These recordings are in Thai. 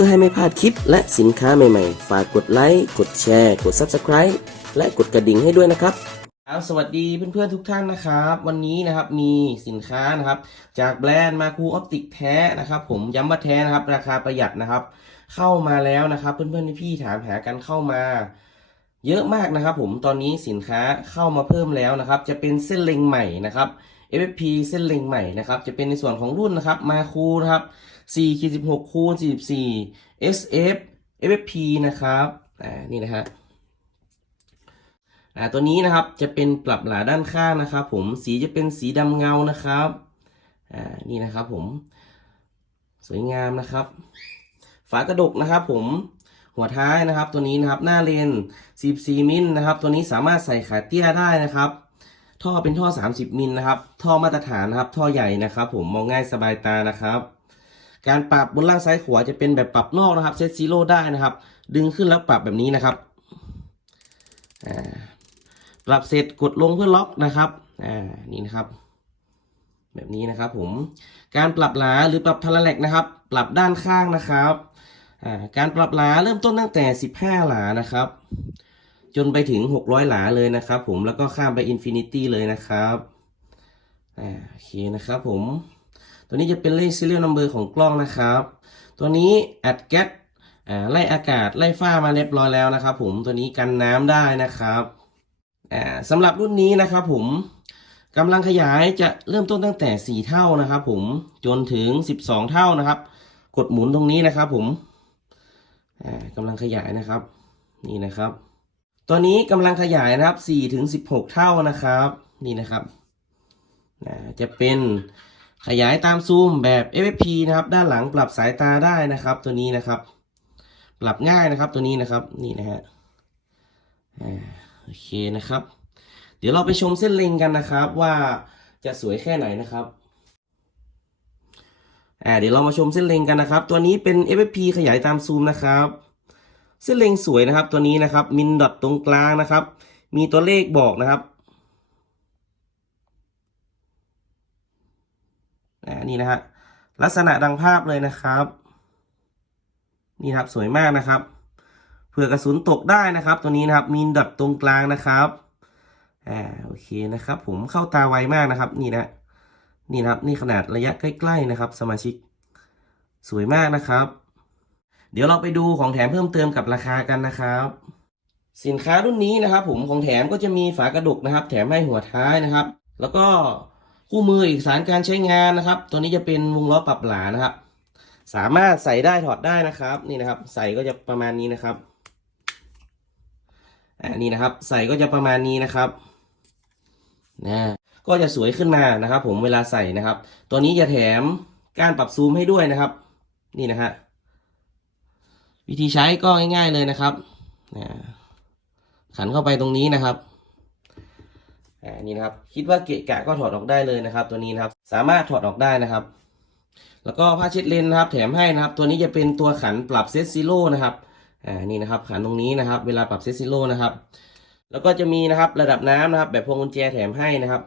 พื่อให้ไม่พลาดคลิปและสินค้าใหม่ๆ ฝากกดไลค์ กดแชร์ กด Subscribe และกดกระดิ่งให้ด้วยนะครับครับสวัสดีเพื่อนๆทุกท่านนะครับ วันนี้นะครับมีสินค้านะครับ จากแบรนด์มาคูออปติกแท้นะครับ ผมย้ำว่าแท้นะครับ ราคาประหยัดนะครับ เข้ามาแล้วนะครับ เพื่อนๆพี่ๆถามหากันเข้ามา เยอะมากนะครับ ผมตอนนี้สินค้าเข้ามาเพิ่มแล้วนะครับ จะเป็นเส้นเล็งใหม่นะครับ FFP เส้นเล็งใหม่นะครับ จะเป็นในส่วนของรุ่นนะครับมาคูนะครับ 4ขีด16คูณ44 SF FFP นะครับอ่านี่นะฮะอ่าตัวนี้นะครับจะเป็นปรับหลาด้านข้างนะครับ ผมสีจะเป็นสีดำเงานะครับอ่านี่นะครับผมสวยงามนะครับ ฝากระดกนะครับ ผมหัวท้ายนะครับ ตัวนี้นะครับหน้าเลน 14 มิลนะครับ ตัวนี้สามารถใส่ขาเตี้ยได้นะครับท่อเป็นท่อ 30 มิลนะครับ ท่อมาตรฐานนะครับ ท่อใหญ่นะครับ ผมมองง่ายสบายตานะครับ การปรับบนล่างซ้ายขวาจะเป็นแบบปรับนอกนะครับเซตซีโร่ได้นะครับ ดึงขึ้นแล้วปรับแบบนี้นะครับปรับเสร็จกดลงเพื่อล็อกนะครับอ่านี่นะครับ แบบนี้นะครับผมการปรับหลาหรือปรับพาราแลกนะครับ ปรับด้านข้างนะครับอ่าการปรับหลาเริ่มต้นตั้งแต่ 15 หลานะครับ จนไปถึง 600 หลาเลยนะครับ ผมแล้วก็ข้ามไปอินฟินิตี้เลยนะครับอ่าโอเคนะครับผม ตัวนี้จะเป็นเลข serial number ของกล้องนะครับ ตัวนี้อัดแก๊สไล่อากาศไล่ฝ้ามาเรียบร้อยแล้วนะครับ ผมตัวนี้กันน้ำได้นะครับสำหรับรุ่นนี้นะครับ ผมกำลังขยายจะเริ่มต้นตั้งแต่ 4 เท่านะครับ ผมจนถึง 12 เท่านะครับ กดหมุนตรงนี้นะครับ ผมกำลังขยายนะครับ นี่นะครับ ตัวนี้กำลังขยายนะครับ4ถึง16 เท่านะครับ นี่นะครับจะเป็น ขยายตามซูมแบบ FFP นะครับ ด้านหลังปรับสายตาได้นะครับ ตัวนี้นะครับ ปรับง่ายนะครับตัวนี้นะครับนี่นะฮะโอเคนะครับ เดี๋ยวเราไปชมเส้นเล็งกันนะครับ ว่าจะสวยแค่ไหนนะครับอ่าเดี๋ยวเรามาชมเส้นเล็งกันนะครับ ตัวนี้เป็น FFP ขยายตามซูมนะครับ เส้นเล็งสวยนะครับ ตัวนี้นะครับมินดอทตรงกลางนะครับ มีตัวเลขบอกนะครับ นี่นะฮะลักษณะดังภาพเลยนะครับ นี่ครับสวยมากนะครับเผื่อกระสุนตกได้นะครับ ตัวนี้นะครับมีดอทตรงกลางนะครับอ่าโอเคนะครับ ผมเข้าตาไวมากนะครับ นี่นะนี่นะครับ นี่ขนาดระยะใกล้ ๆนะครับ สมาชิก สวยมากนะครับ เดี๋ยวเราไปดูของแถมเพิ่มเติมกับราคากันนะครับ สินค้ารุ่นนี้นะครับ ผมของแถมก็จะมีฝากระดกนะครับ แถมให้หัวท้ายนะครับ แล้วก็ คู่มือเอกสารการใช้งานนะครับ ตัวนี้จะเป็นวงล้อปรับหลานะครับ สามารถใส่ได้ถอดได้นะครับนี่นะครับ ใส่ก็จะประมาณนี้นะครับอ่านี่นะครับ ใส่ก็จะประมาณนี้นะครับนะก็จะสวยขึ้นมานะครับ ผมเวลาใส่นะครับ ตัวนี้จะแถมการปรับซูมให้ด้วยนะครับ นี่นะฮะวิธีใช้ก็ง่าย ๆเลยนะครับนะขันเข้าไปตรงนี้นะครับ อ่านี่นะครับ คิดว่าเกะกะก็ถอดออกได้เลยนะครับ ตัวนี้นะครับ สามารถถอดออกได้นะครับ แล้วก็ผ้าเช็ดเลนนะครับ แถมให้นะครับ ตัวนี้จะเป็นตัวขันปรับเซตซิโร่นะครับอ่านี่นะครับ ขันตรงนี้นะครับ เวลาปรับเซตซิโร่นะครับ แล้วก็จะมีนะครับระดับน้ำนะครับ แบบพวงกุญแจแถมให้นะครับ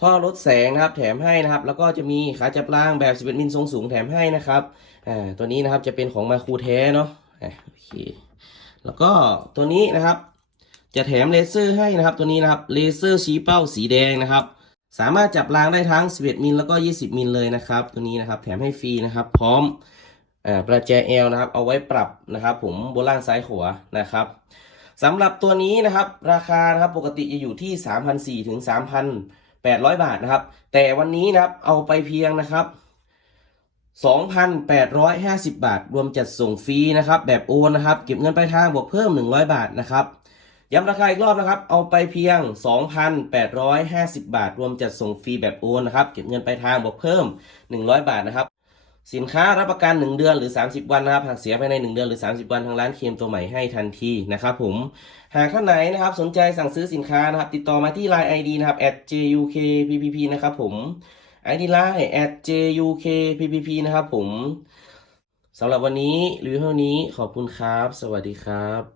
ท่อลดแสงนะครับ แถมให้นะครับ แล้วก็จะมีขาจับล่างแบบ 11 มิลทรงสูงแถมให้นะครับอ่าตัวนี้นะครับจะเป็นของมาคูแท้เนาะโอเคแล้วก็ตัวนี้นะครับ จะแถมเลเซอร์ให้นะครับตัวนี้นะครับเลเซอร์ชี้เป้าสีแดงนะครับ สามารถจับรางได้ทั้ง 11 มิลแล้วก็ 20 มิลเลยนะครับ ตัวนี้นะครับแถมให้ฟรีนะครับ พร้อมอประแจเอลนะครับ เอาไว้ปรับนะครับ ผมบนล่างซ้ายขวานะครับสำหรับตัวนี้นะครับ ราคานะครับปกติจะอยู่ที่ 3,400ถึง3,800 บาทนะครับ แต่วันนี้นะครับเอาไปเพียงนะครับ2,850 บาท รวมจัดส่งฟรีนะครับ แบบโอนนะครับ เก็บเงินปลายทางบวกเพิ่ม 100 บาทนะครับ ย้ำราคาอีกรอบนะครับ เอาไปเพียง 2,850 บาท รวมจัดส่งฟรีแบบโอนนะครับ เก็บเงินปลายทางบวกเพิ่ม 100 บาทนะครับ สินค้ารับประกัน 1 เดือนหรือ 30 วันนะครับ หากเสียภายใน 1 เดือนหรือ 30 วันทางร้านเคลมตัวใหม่ให้ทันทีนะครับผม หากท่านไหนนะครับสนใจสั่งซื้อสินค้านะครับ ติดต่อมาที่ Line ID นะครับ @jukppp นะครับผม ID Line @jukppp นะครับผมสำหรับวันนี้รีวิวเท่านี้ขอบคุณครับ สวัสดีครับ